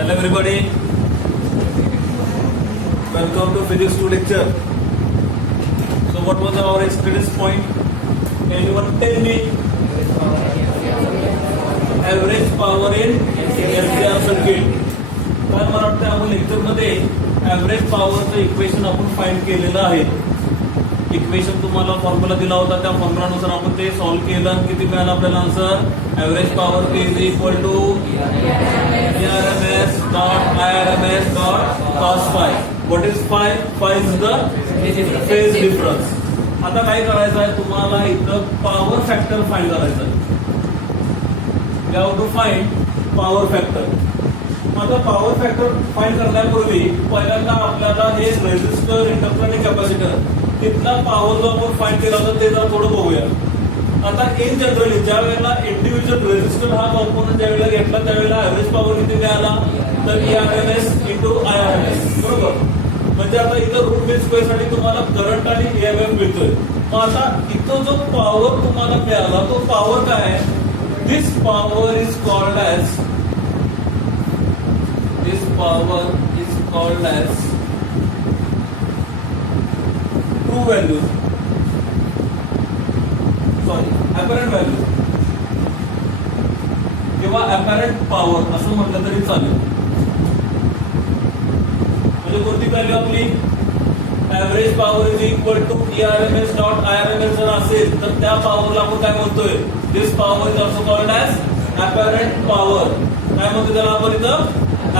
Hello everybody, welcome to Physics 2 lecture. So what was our yesterday's point? Anyone tell me? Average power in LCR circuit. कारण मला वाटतं आपण लेक्चरमध्ये average पॉवरचं equation आपण find केलेलं आहे. इक्वेशन तुम्हाला फॉर्म्युला दिला होता, त्या फॉर्म्युलानुसार आपण ते सॉल्व्ह केलं. किती मिळालं आपल्याला answer? Average power is equal to ERMS dot IRMS dot cos phi. What is phi? Phi is the phase difference. आता काय करायचं आहे तुम्हाला? इथं पॉवर फॅक्टर फाइंड करायचा आहे. We have to find power factor. आता पॉवर फॅक्टर फाइंड करण्यापूर्वी पहिल्यांदा आपल्याला हे रेझिस्टर, इंडक्टर आणि कॅपॅसिटर तिथला पॉवर जो आपण फाइंड केला होता ते जरा थोडं बघूया. आता इन जनरली ज्या वेळेला इंडिव्हिज्युअल रेझिस्टर हा कॉम्पोनंट ज्या वेळेला घेतला त्यावेळेला ऍव्हरेज पॉवर किती मिळाला? तर ERMS इंटू IRMS, बरोबर. म्हणजे आता इथं रूट मीन स्क्वेअर साठी तुम्हाला करंट आणि EMF मिळतोय. मग आता इथं जो पॉवर तुम्हाला मिळाला तो पॉवर काय आहे? This power is called as true value, sorry apparent value किंवा अपॅरंट पॉवर असं म्हटलं तरी चालेल. म्हणजे कोणती व्हॅल्यू आपली? Average power is equal to ERMS dot IRMS जर असेल तर त्या पॉवरला आपण काय म्हणतोय? This power is also called as apparent power. काय म्हणतो त्याला आपण इथं?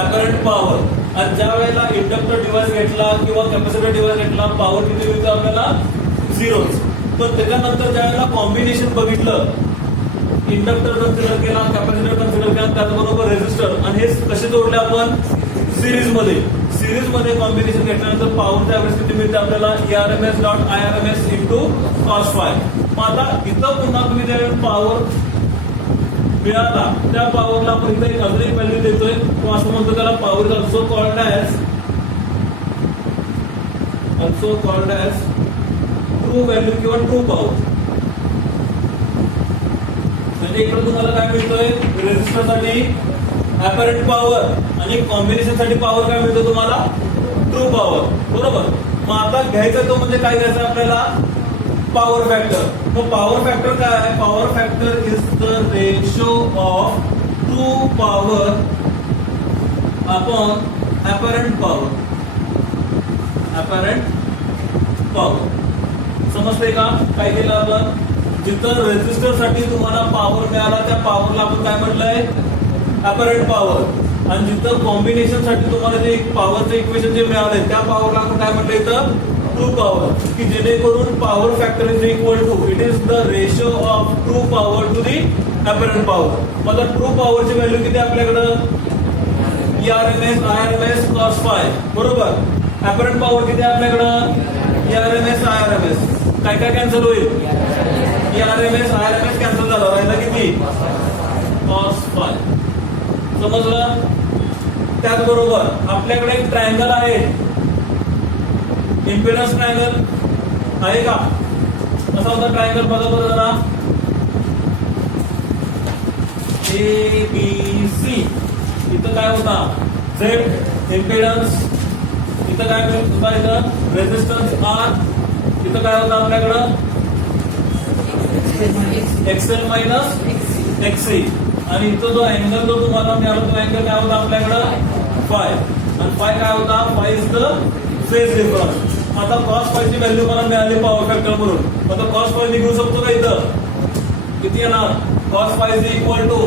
Apparent power. आणि ज्या वेळेला इंडक्टर डिव्हाइस घेतला किंवा कॅपॅसिटर डिव्हाइस घेतला पॉवर किती मिळतं आपल्याला? झिरोच. पण त्याच्यानंतर ज्या वेळेला कॉम्बिनेशन बघितलं, इंडक्टर कन्सिडर केला, कॅपॅसिटर कन्सिडर केला, त्याचबरोबर रेझिस्टर, आणि हे कसे जोडले आपण? सिरीज मध्ये कॉम्बिनेशन घेतल्यानंतर पॉवरचा ऍव्हरेज किती मिळते आपल्याला? ERMS dot IRMS into cos phi. मग आता इथं पुन्हा तुम्ही ज्यावेळेला पॉवर मिळाला त्या पॉवरला आपण इथे एक अजून एक व्हॅल्यू देतोय. तो असं म्हणतो त्याला power is also called as true value किंवा ट्रू पॉवर. म्हणजे इकडे तुम्हाला काय मिळतोय? रेझिस्टर साठी अपॅरंट पॉवर आणि कॉम्बिनेशन साठी पॉवर काय मिळतो तुम्हाला? ट्रू पॉवर, बरोबर. मग आता घ्यायचा तो म्हणजे काय घ्यायचं आपल्याला? Power factor. मग पॉवर फॅक्टर काय आहे? Power factor is the ratio of true power upon apparent power. समजतंय का? काय केलं आपण? जिथं रेझिस्टर साठी तुम्हाला पॉवर मिळाला त्या पॉवरला आपण काय म्हटलंय? अपॅरंट पॉवर. आणि जिथं कॉम्बिनेशन साठी तुम्हाला जे पॉवरचं इक्वेशन जे मिळालंय त्या पॉवरला आपण काय म्हटलं इथं? True power. की जेणेकरून power factor is equal to it is the ratio of true power to the apparent power. मग ट्रू पॉवरची व्हॅल्यू किती आपल्याकडं? ERMS IRMS cos phi, बरोबर. अपॅरंट पॉवर किती आपल्याकडं? ERMS IRMS. काय काय कॅन्सल होईल? ERMS IRMS कॅन्सल झालं, राहिला किती? cos phi. समजलं? त्याचबरोबर आपल्याकडे एक ट्रायंगल आहे, इम्पेडन्स ट्रायंगल आहे का? कसा होता ट्रायंगल? बघा बरं जरा. ABC. इथं काय होता? Z impedance. इथं काय होता? इथं रेझिस्टन्स R. इथं काय होतं आपल्याकडं? XL minus XC. आणि इथं जो अँगल जो तुम्हाला मिळाला तो अँगल काय होता आपल्याकडं? फाय. आणि फाय काय होता? Five is the phase difference. आता cos phi ची व्हॅल्यू मला मिळाली पॉवर फॅक्टर म्हणून. आता cos phi निघू शकतो का इथं? किती येणार? cos phi is equal to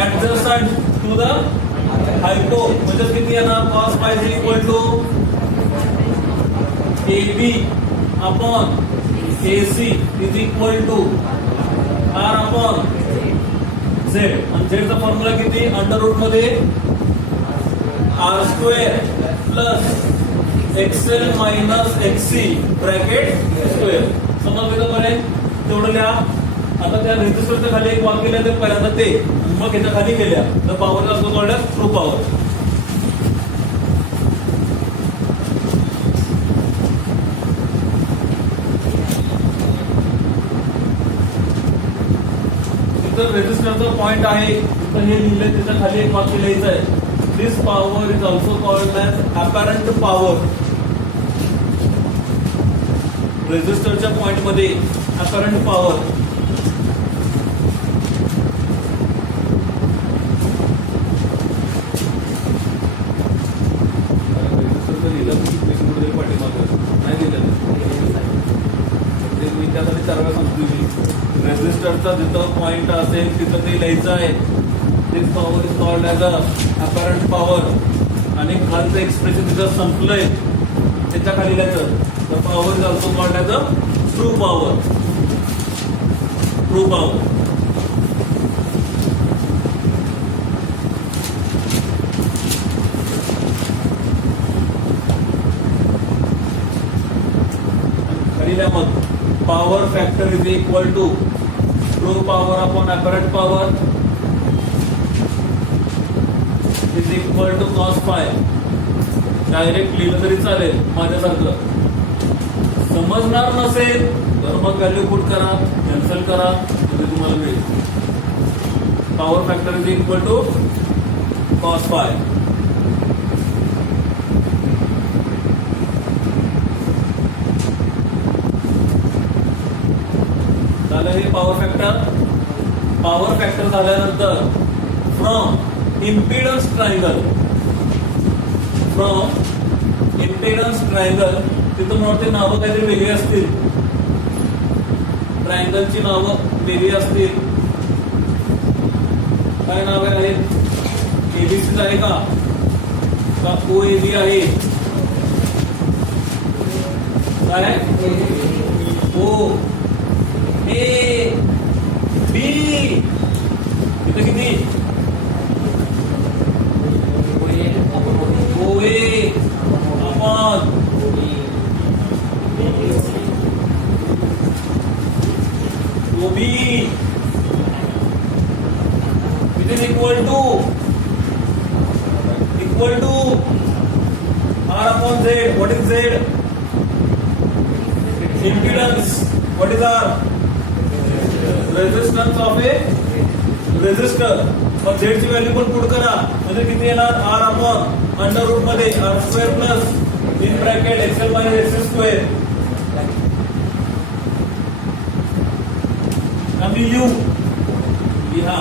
adjacent to the hypo. म्हणजे किती येणार? cos phi इज इक्वल टू AB upon AC is equal to R upon Z. आणि Z चा फॉर्म्युला किती? अंडर रूट मध्ये R square plus XL minus XC bracket square. समजलं का बरे? तेवढं लिहा. आता त्या रेझिस्टरच्या खाली एक वाक्य लिहिलं ते पहिल्यांदा ते, मग याच्या खाली गेल्या तर पॉवर असतो कॉल्ड ॲज ट्रू पॉवर. इथं रेझिस्टरचा पॉइंट आहे, इथं हे लिहिलंय त्याच्या खाली एक वाक्य लिहायचं आहे. This power is also called as apparent power. रेझिस्टरच्या पॉइंट मध्ये apparent power. रेझिस्टरचं लिहिलं कुठे पाठीमागं नाही लिहिलं ते मी त्यासाठी सर्व सांगतो. रेझिस्टरचा जिथं पॉइंट असेल तिथं ते लिहायचं आहे. This power is called as a apparent power. आणि खालचं एक्सप्रेशन तिथं संपलंय त्याच्या खाली लिहायचं. The power is also called as a true power. True power. खाली लिहा मग. Power factor is equal to true power upon apparent power is equal to cos phi. Direct लिहिलं तरी चालेल माझ्यासारखं. समजणार नसेल तर मग व्हॅल्यू पुट करा, कॅन्सल करा, म्हणजे तुम्हाला मिळेल. Power factor is equal to cos phi. झालं हे पॉवर फॅक्टर. पॉवर फॅक्टर झाल्यानंतर from impedance triangle, from impedance triangle, तिथं मला ते नावं काहीतरी वेगळी असतील. ट्रायंगलची नावं वेगळी असतील. काय नाव आहे? एबीसी आहे का ओ ए बी आहे? काय ओ ए बी. इथं किती? O A upon O B. It is equal to R upon Z. What is Z? Impedance. What is R? Resistance of a resistor. मग Z ची व्हॅल्यू पण पुट करा, म्हणजे किती येणार? R upon अंडर रूट मध्ये R square plus in bracket XL minus XC square. आणि U लिहा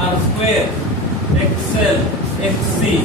R square XL XC.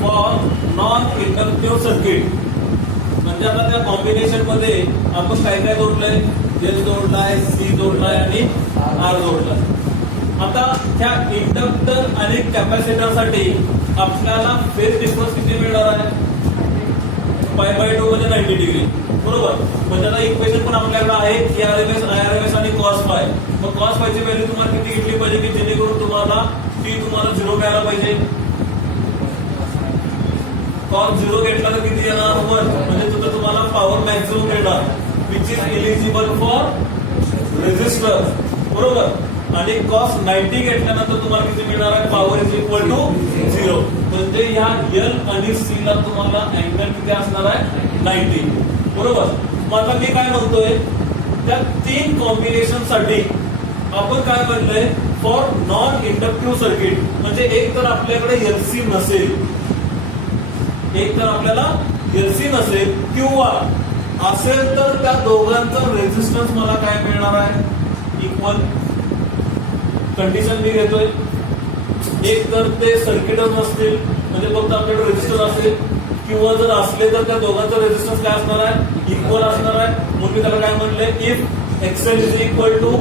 For non inductive circuit. म्हणजे आता त्या कॉम्बिनेशन मध्ये आपण काय काय जोडलंय? L जोडलाय, C जोडलाय आणि R जोडलाय. आता त्या इंडक्टर आणि कॅपॅसिटर साठी आपल्याला फेज डिफरन्स किती मिळणार आहे? π/2 म्हणजे 90 डिग्री. बरोबर. म्हणजे आता इक्वेशन पण आपल्याकडे आहे ERMS, IRMS आणि cos फाय. मग cos फायची व्हॅल्यू तुम्हाला किती घेतली पाहिजे की जेणेकरून तुम्हाला ती तुम्हाला 0 मिळायला पाहिजे? cos 0 घेतला तर किती येणार? 1. म्हणजे तिथं तुम्हाला पॉवर मॅक्सिमम मिळणार which is eligible for resistor. बरोबर. आणि cos 90 घेतल्यानंतर तुम्हाला किती मिळणार आहे? Power is equal to 0. म्हणजे या L आणि C ला तुम्हाला अँगल किती असणार आहे? 90. बरोबर. मग आता मी काय म्हणतोय, त्या तीन कॉम्बिनेशन साठी आपण काय म्हणलंय? For non inductive circuit. म्हणजे एक तर आपल्याकडे LC नसेल, एक तर आपल्याला LC नसेल, किंवा असेल तर त्या दोघांचा रेझिस्टन्स मला काय मिळणार आहे? इक्वल. कंडिशन मी घेतोय. एक तर ते सर्किटच नसतील, म्हणजे फक्त आपल्याकडे रेझिस्टर असेल, किंवा जर असले तर त्या दोघांचा रेझिस्टन्स काय असणार आहे? इक्वल असणार आहे. म्हणून मी त्याला काय म्हणलंय? If XL is equal to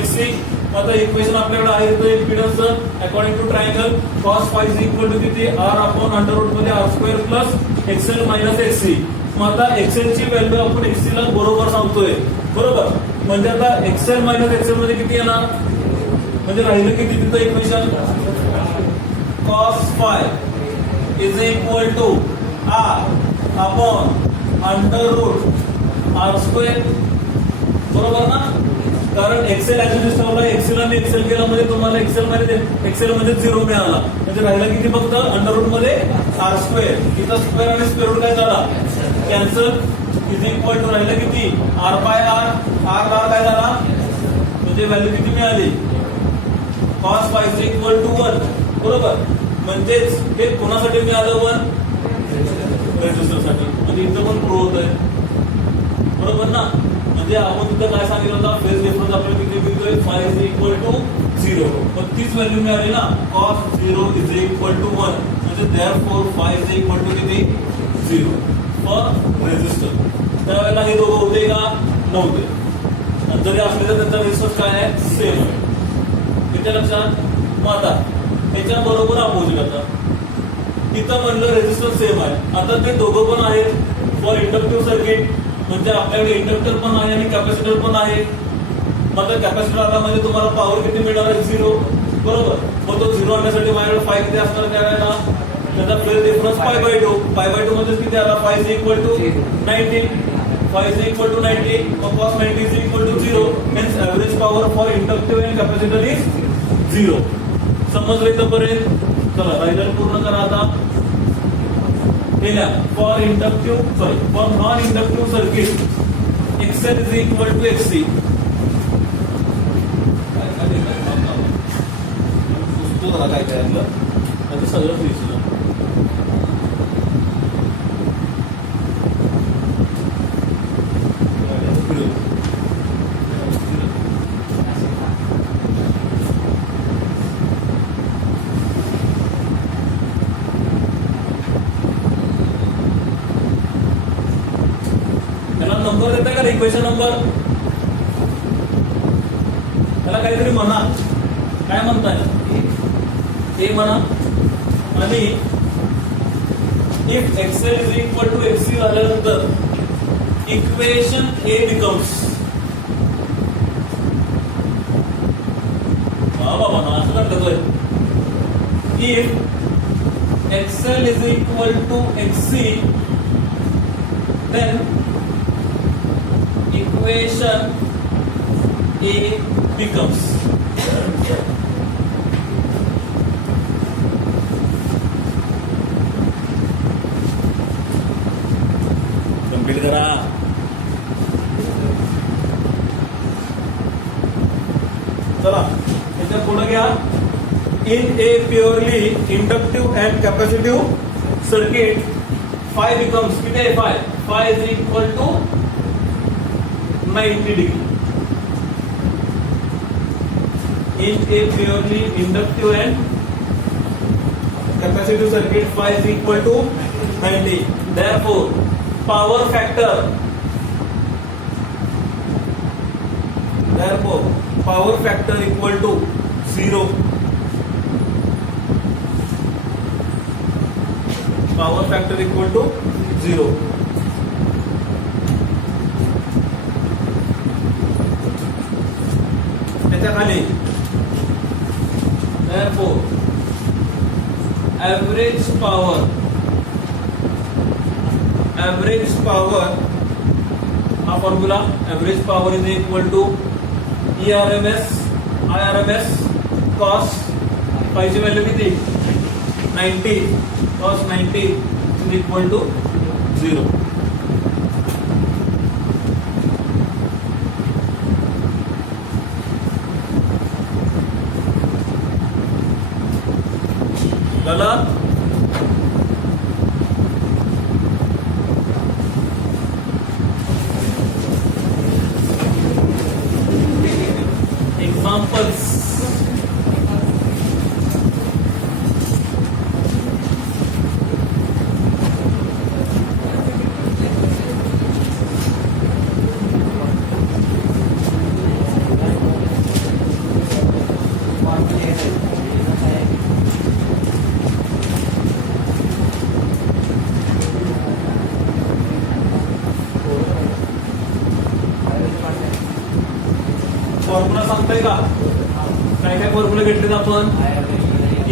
XC. आता इक्वेशन आपल्याकडे आहे तो impedance according to triangle cos phi is equal to किती? R अपॉन अंडर रूट मध्ये R square plus XL minus XC. मग आता एक्सेलची व्हॅल्यू आपण एक्सी ला बरोबर सांगतोय, बरोबर. म्हणजे आता एक्सेल मायनस एक्सेल मध्ये किती येणार, म्हणजे राहिलं किती तिथं equation, cos phi is equal to r upon under root r square, बरोबर ना. कारण एक्सेल ऍक्च्युअली ठेवला, एक्सेल आणि एक्सेल केला म्हणजे तुम्हाला एक्सेल मध्ये 0 मिळाला, म्हणजे राहिला किती फक्त अंडर रूट मध्ये r स्क्वेअर. इथं स्क्वेअर आणि स्क्वेअर रूट काय झाला, कॅन्सल. इज इक्वल टू राहिलं किती r बाय r, r काय झाला, म्हणजे व्हॅल्यू किती मिळाली, cos phi is equal to 1, बरोबर. म्हणजेच हे कोणासाठी मिळालं, 1 रेजिस्टरसाठी. म्हणजे इथं पण प्रो होत आहे, बरोबर ना. म्हणजे आपण तिथं काय सांगितलं होतं, फेज डिफरन्स आपल्याला किती मिळतोय, phi इज इक्वल टू 0. पण तीच व्हॅल्यू मिळाली ना, cos 0 इज इक्वल टू 1, म्हणजे therefore phi is equal to किती, 0 फॉर रेजिस्टर. त्यावेळेला हे दोघं होते का, नव्हते. जरी असले तर त्यांचा रेजिस्टन्स काय आहे, सेम आहे. त्याच्या लक्षात. मग आता ह्याच्या बरोबर अपोजिट, आता इथं म्हणलं रेजिस्टन्स सेम आहे. आता ते दोघं पण आहेत फॉर इंडक्टिव्ह सर्किट, म्हणजे आपल्याकडे इंडक्टर पण आहे आणि कॅपॅसिटर पण आहे. मग कॅपॅसिटर आला म्हणजे तुम्हाला पॉवर किती मिळणार आहे, 0, बरोबर. मग तो 0 आणण्यासाठी माझ्याकडे phi किती असणार त्यावेळेला, त्याचा फेज डिफरन्स π/2. π/2 मध्ये किती आला, phi is equal to 90. phi is equal to 90, मग cos 90 is equal to 0. Means average power for inductive and capacitor is 0. समजलं इथपर्यंत. चला राहिलेलं पूर्ण करा आता. For non inductive circuit XL is equal to XC. काय काय सगळं दिसलं. नंबर देताय का इक्वेशन नंबर, त्याला काहीतरी म्हणा, काय म्हणताय ते म्हणा. आणि if XL is equal to XC झाल्यानंतर इक्वेशन ए बिकम्स, बाबा ना असं करतोय, if XL is equal to XC then equation A becomes complete करा. चला याच्या पुढे घ्या. In a purely inductive and capacitive circuit phi becomes किती आहे, phi is equal to 90 degree. In a purely inductive and capacitive circuit, phi is equal to 90. Therefore, power factor equal to 0. Power factor equal to 0. खाली therefore average power हा formula, average power is equal to ERMS IRMS cos phi ची value किती, 90, cos 90 is equal to 0. Examples. सांगताय का? काय काय formula घेतलेत आपण?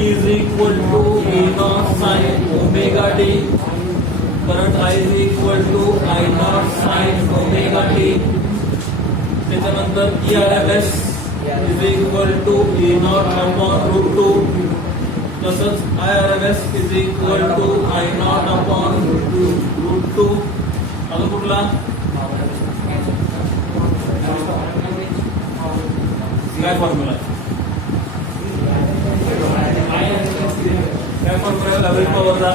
Is equal to A naught sine omega T, परत I is equal to I naught sine omega T, त्याच्यानंतर ERMS is equal to A naught upon root 2, तसंच IRMS is equal to I naught upon root 2. अजून कुठला? काय formula? काय formula average पॉवरचा?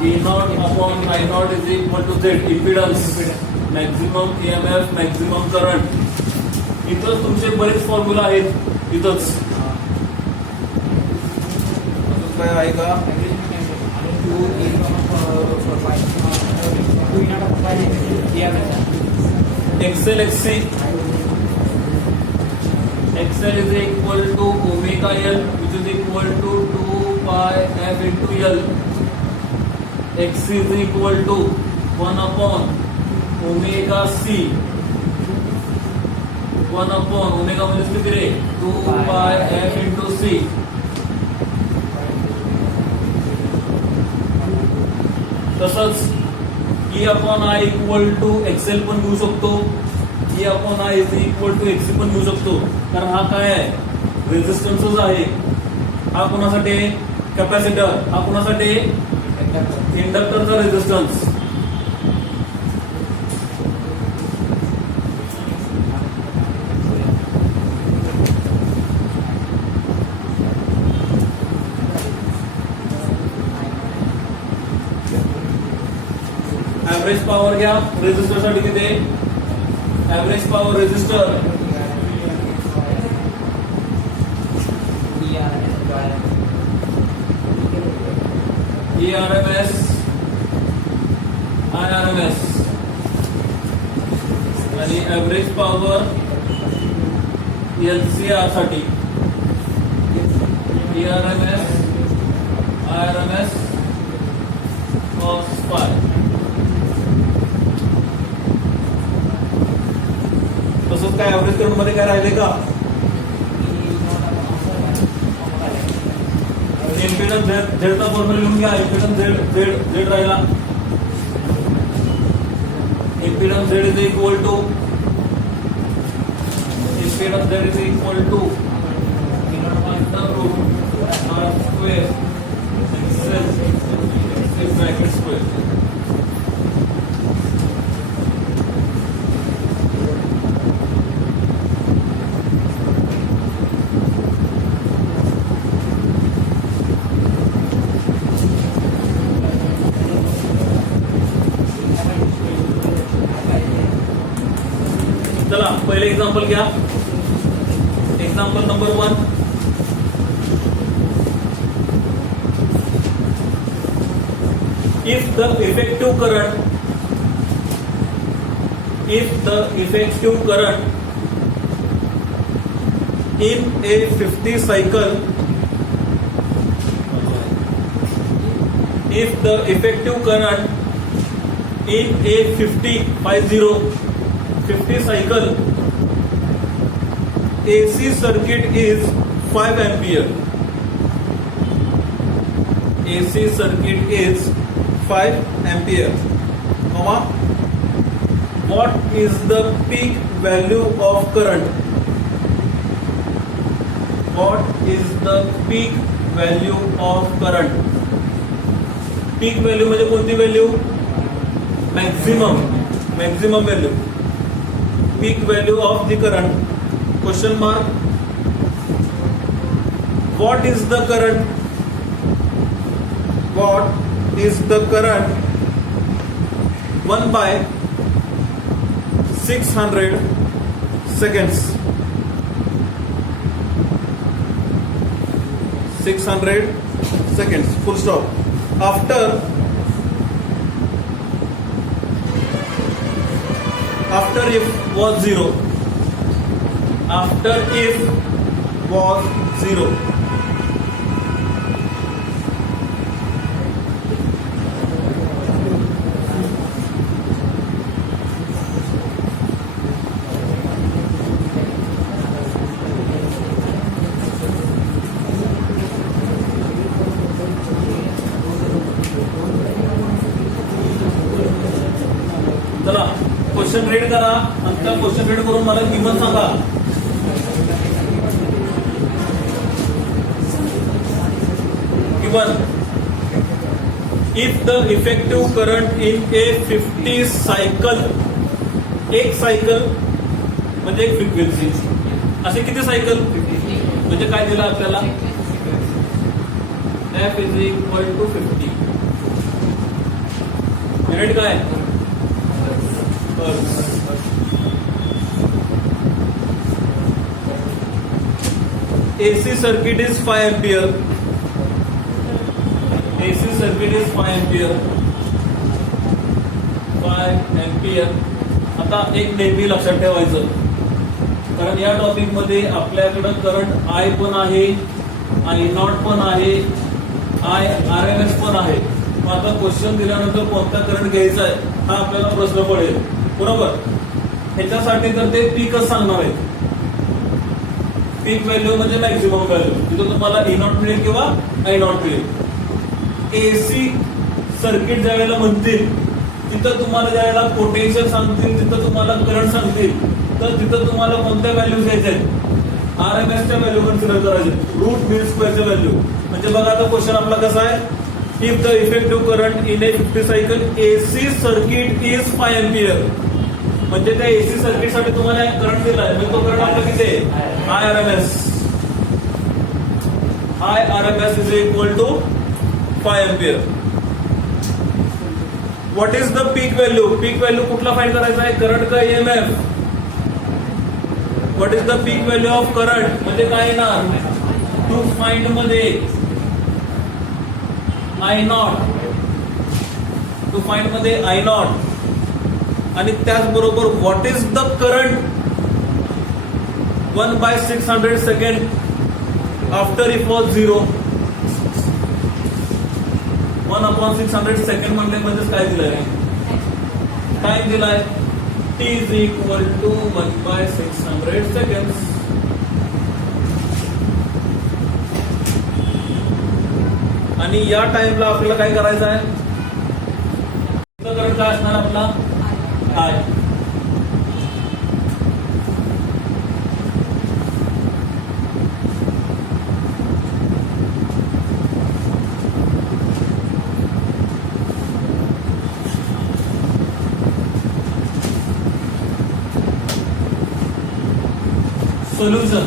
E naught upon I naught is equal to Z, impedance, maximum EMF, maximum current. इथंच तुमचे बरेच formula आहेत. इथंच काय आहे का? XL XC, XL is equal to omega L, which is equal to 2 pi f into L. XC is equal to 1 upon omega C, 1 upon omega म्हणजे किती रे? 2 pi f into C. तसंच E upon I equal to XL पण घेऊ शकतो. E upon I is equal to XC पण घेऊ शकतो. कारण हा काय आहे? रेझिस्टन्सच आहे. हा कोणासाठी? कॅपॅसिटर. हा कोणासाठी? इंडक्टरचा रेझिस्टन्स. ऍव्हरेज पॉवर घ्या रेझिस्टर साठी किती? Average power resistor ERMS IRMS आणि ऍव्हरेज पॉवर LCR साठी ERMS IRMS cos phi. तसंच काय ऍव्हरेज करंट मध्ये काय राहिले का? इम्पिडन्स झेडचा फॉर्म्युला लिहून घ्या. इम्पिडन्स झेड राहिला. Impedance Z is equal to R square XL bracket square. चला पहिले एक्झाम्पल घ्या. Example number 1. If the effective current in a 50 cycle, if the effective current in a 50 cycle AC circuit is 5 ampere. AC circuit is 5 ampere. What is the peak value of current? What is the peak value of current? Peak value म्हणजे कोणती value? Maximum value. Peak value of the current. Question mark. What is the current? What is the current 1 by 600 seconds? 600 seconds. Full stop. After after if was zero. After if was zero. चला question read करा आणि त्या question read करून मला given सांगा. Given if the effective current in A 50 cycle. एक cycle म्हणजे एक फ्रिक्वेन्सी. असे किती सायकल म्हणजे काय दिलं आपल्याला. F is equal to 50. Unit काय AC circuit is 5 ampere. AC circuit is 5 ampere. 5 ampere. आता एक नेहमी लक्षात ठेवायचं, कारण या टॉपिक मध्ये आपल्याकडे करंट I पण आहे, I0 पण आहे, RMS पण आहे. मग आता क्वेश्चन दिल्यानंतर कोणता करंट घ्यायचा आहे हा आपल्याला प्रश्न पडेल, बरोबर. ह्याच्यासाठी तर ते पीकच सांगणार आहे. पीक व्हॅल्यू म्हणजे मॅक्झिमम व्हॅल्यू, तिथं तुम्हाला E0 मिळेल किंवा I0 मिळेल. एसी सर्किट ज्या वेळेला म्हणतील तिथं तुम्हाला ज्या वेळेला पोटेन्शियल सांगतील, तिथं तुम्हाला करंट सांगतील, तर तिथं तुम्हाला कोणत्या व्हॅल्यू घ्यायच्या आहेत. RMS व्हॅल्यू कन्सिडर करायचे, रूट मीन स्क्वेअरच्या व्हॅल्यू. म्हणजे बघा आता क्वेश्चन आपला कसा आहे. If the effective current in A 50 cycle AC circuit is 5 ampere. म्हणजे त्या एसी सर्किट साठी तुम्हाला करंट दिलाय, म्हणजे तो करंट आपला किती आहे. IRMS is equal to 5 ampere. What is the peak value. Peak value कुठला फाइंड करायचा आहे, करंट का EMF. What is the peak value of current म्हणजे काय येणार. टू फाइंड मध्ये I0, टू फाइंड मध्ये I0 आणि त्याचबरोबर what is the current 1/600 second after if was zero. 1/600 second म्हणले म्हणजेच काय दिलंय, टाइम दिलाय. T is equal to 1/600 second. आणि या टाइमला आपल्याला काय करायचं आहे, करंट काय असणार आपला I. सोल्युशन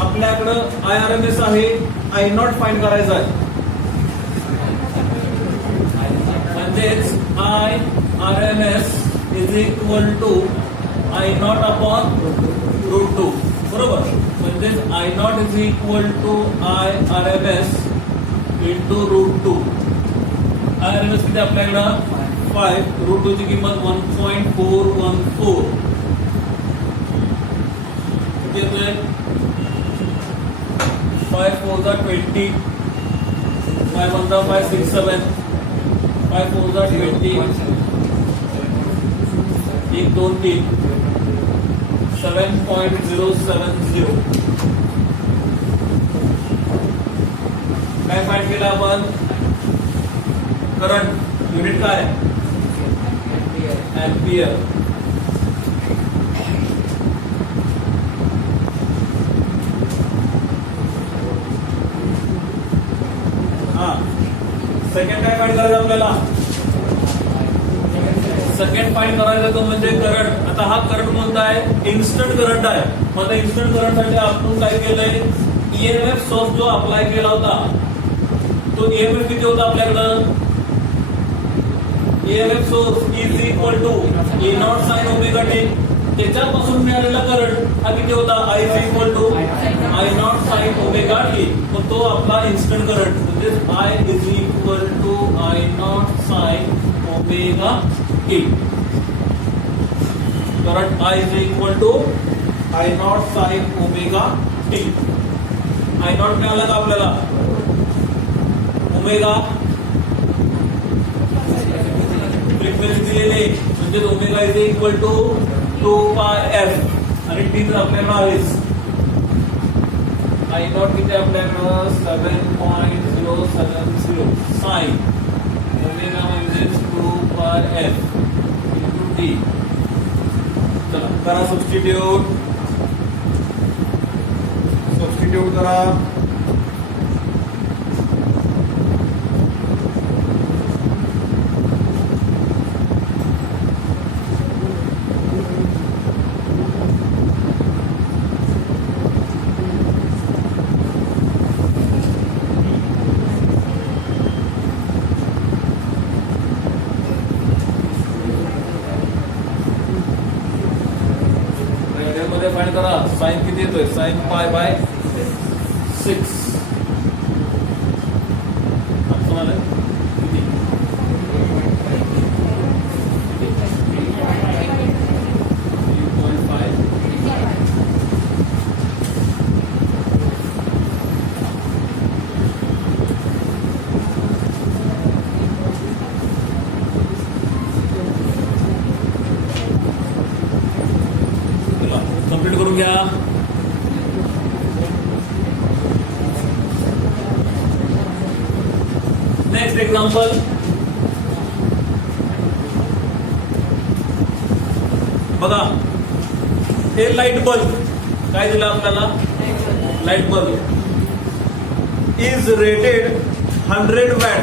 आपल्याकडं IRMS आहे, I0 फाइंड करायचा आहे. म्हणजेच IRMS is equal to I0 upon root 2, बरोबर. म्हणजेच I0 is equal to IRMS into root 2. IRMS किती आपल्याकडं 5, रूट 2 ची किंमत 1.414. येतोय 5 4 जा 20, 5 1 जा 5 6 7, 5 4 जा 20, 1 2 3, 7.070. काय फाइंड केलं आपण, करंट. युनिट काय, एम्पियर. सेकंड काय फाइंड करायचं आपल्याला, सेकंड फाइंड करायचा तो म्हणजे करंट. आता हा करंट कोणता आहे, इन्स्टंट करंट आहे. मग इन्स्टंट करंट साठी आपण काय केलंय, EMF सोर्स जो अप्लाय केला होता तो EMF किती होता आपल्याकडं. EMF source is equal to E0 sin omega t. त्याच्यापासून मिळालेला करंट हा किती होता, I is equal to I naught sine omega t. मग तो आपला इन्स्टंट करंट म्हणजे I is equal to I naught sine omega t. Current I is equal to I naught sine omega t. I naught मिळाला का आपल्याला? Omega frequency दिलेली म्हणजे omega is equal to 2 pi F आणि T तर आपल्याला आहेच. I नॉट किती आपल्याकडं 7.070 साइन ओमेगा म्हणजेच 2 पाय एफ इंटू टी. चला करा सबस्टिट्यूट करा. फाइंड करा. साइन किती येतोय? Sign pi by 6. कोणाला किती? 3.5. कंप्लीट करून घ्या. नेक्स्ट एक्झाम्पल बघा. हे लाईट बल्ब काय दिलं आपल्याला? Light bulb is rated 100 watt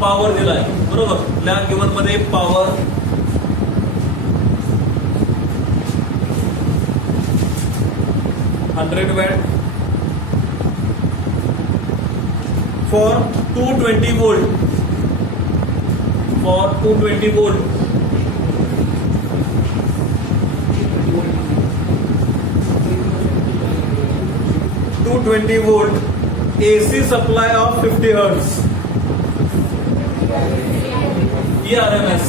power दिलाय. बरोबर. त्या गिवन मध्ये power 100 watt for 220 volt. For 220 volt. 220 volt AC supply of 50 hertz. ERMS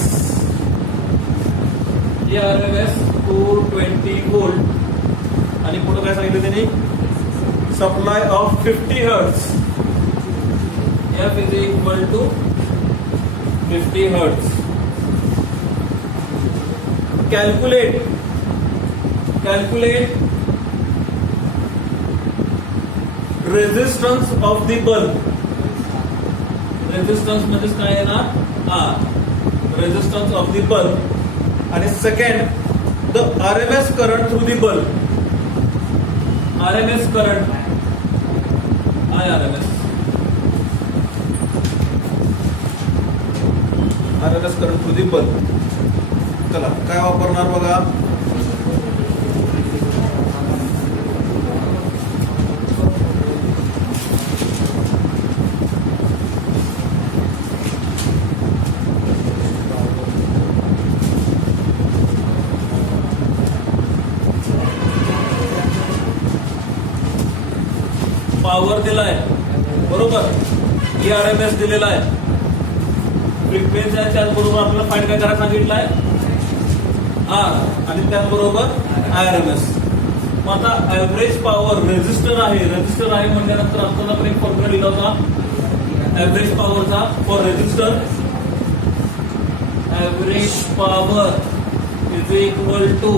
220 volt. आणि पुढे काय सांगितलं त्यांनी? Supply of 50 hertz. F is equal to 50 hertz. Calculate resistance of the bulb. Resistance म्हणजे काय आहे ना? Resistance of the bulb. आणि second the RMS current through the bulb. RMS current RMS current through the bulb. चला काय वापरणार बघा. Power दिलाय. बरोबर. ERMS दिलेला आहे. फ्रिक्वेन्सी आहे त्याचबरोबर आपल्याला फाइंड काय करायला सांगितलंय? R आणि त्याचबरोबर IRMS. मग आता ऍव्हरेज पॉवर रेजिस्टर आहे म्हणल्यानंतर आपण आपण एक फॉर्म्युला लिहिला होता ऍव्हरेज पॉवरचा for resistor. Average power is equal to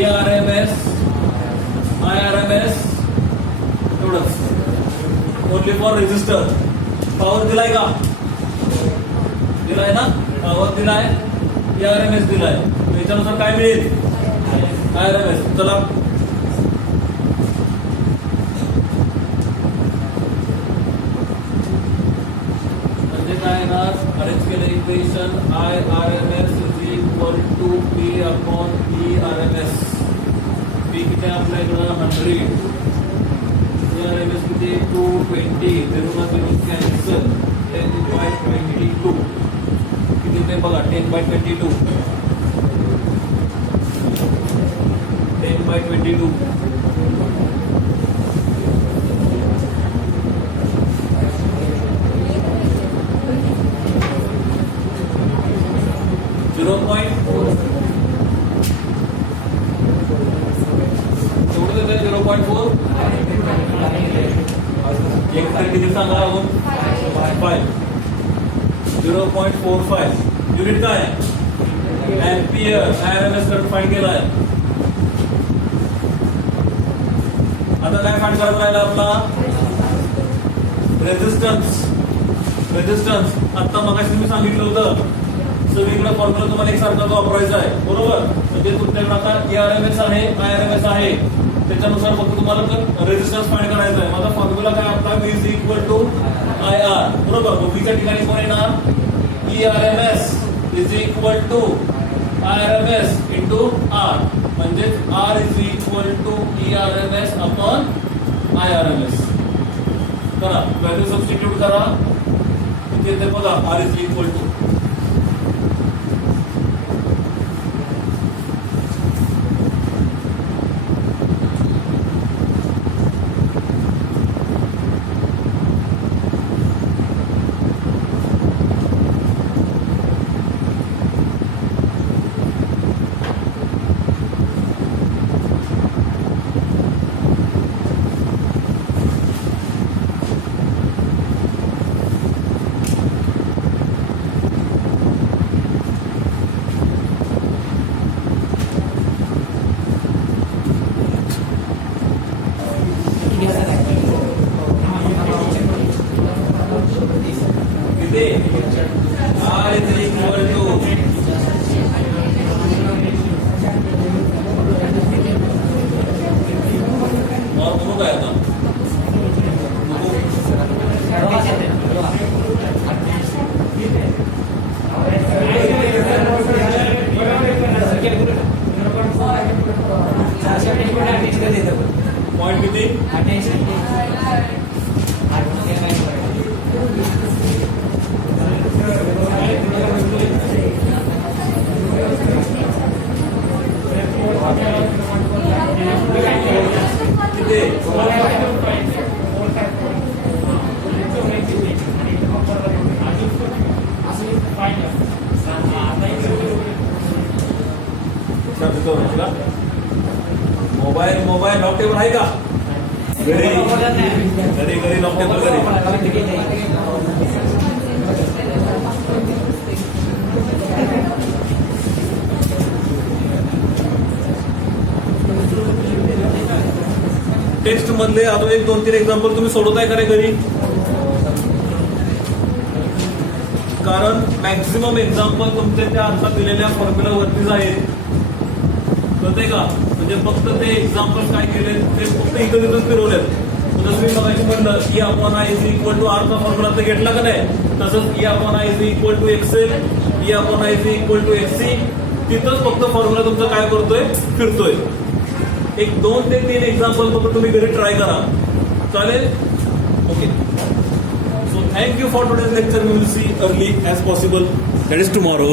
ERMS IRMS. एवढंच. Only for resistor. पॉवर दिलाय का? दिलाय ना? पॉवर दिलाय. ERMS दिलाय. त्याच्यानुसार काय मिळेल? IRMS. चला म्हणजे काय ना? अरेंज केलं equation IRMS is equal to P upon ERMS. P किती आपल्या इकडं 100. ERMS किती 220. 0 कॅन्सल. 10/22. किती ते बघा 10/22. 10/22. 0.4 एक तरी किती सांगा अजून 5 0.45 युनिट काय एम्पियर आरएमएस करंट फाइंड केला आहे. आता काय फाइंड करायचं राहिला आपला रेझिस्टन्स. आता मगाशी मी सांगितलं होतं सगळीकडे फॉर्म्युला तुम्हाला एक सारखाच वापरायचा आहे बरोबर. म्हणजे तुमच्याकडे आता एआरएमएस आहे आयआरएमएस आहे त्याच्यानुसार फक्त तुम्हाला रेझिस्टन्स फाइंड करायचा आहे. माझा फॉर्म्युला काय आता V is equal to IR बरोबर. व्हीच्या ठिकाणी कोण येणार ERMS is equal to IRMS into R म्हणजे R is equal to ERMS upon IRMS. करा व्हॅल्यू सबस्टिट्यूट करा इथे बघा R is equal to R is equal to और दोनों का आता पॉइंट किती मोबाईल लॉक टेबल आहे का घरी लॉक टेबल घरी टेक्स्ट मधले अजून 1-2-3 एक्झाम्पल तुम्ही सोडवताय का रे घरी. कारण मॅक्झिमम एक्झाम्पल तुमच्या त्या आता दिलेल्या फॉर्म्युला वरतीच आहेत कळतंय का. म्हणजे फक्त ते एक्झाम्पल काय केले ते फक्त इथं तिथं फिरवलेत. जसं मी मगाशी म्हणलं E upon I is equal to R चा फॉर्म्युला तर घेतला का नाही तसंच E upon I is equal to XL E upon I is equal to XC तिथंच फक्त फॉर्म्युला तुमचा काय करतोय फिरतोय. एक 2 ते 3 एक्झाम्पल फक्त तुम्ही घरी ट्राय करा चालेल. Okay so thank you for today's lecture. We will see early as possible that is tomorrow.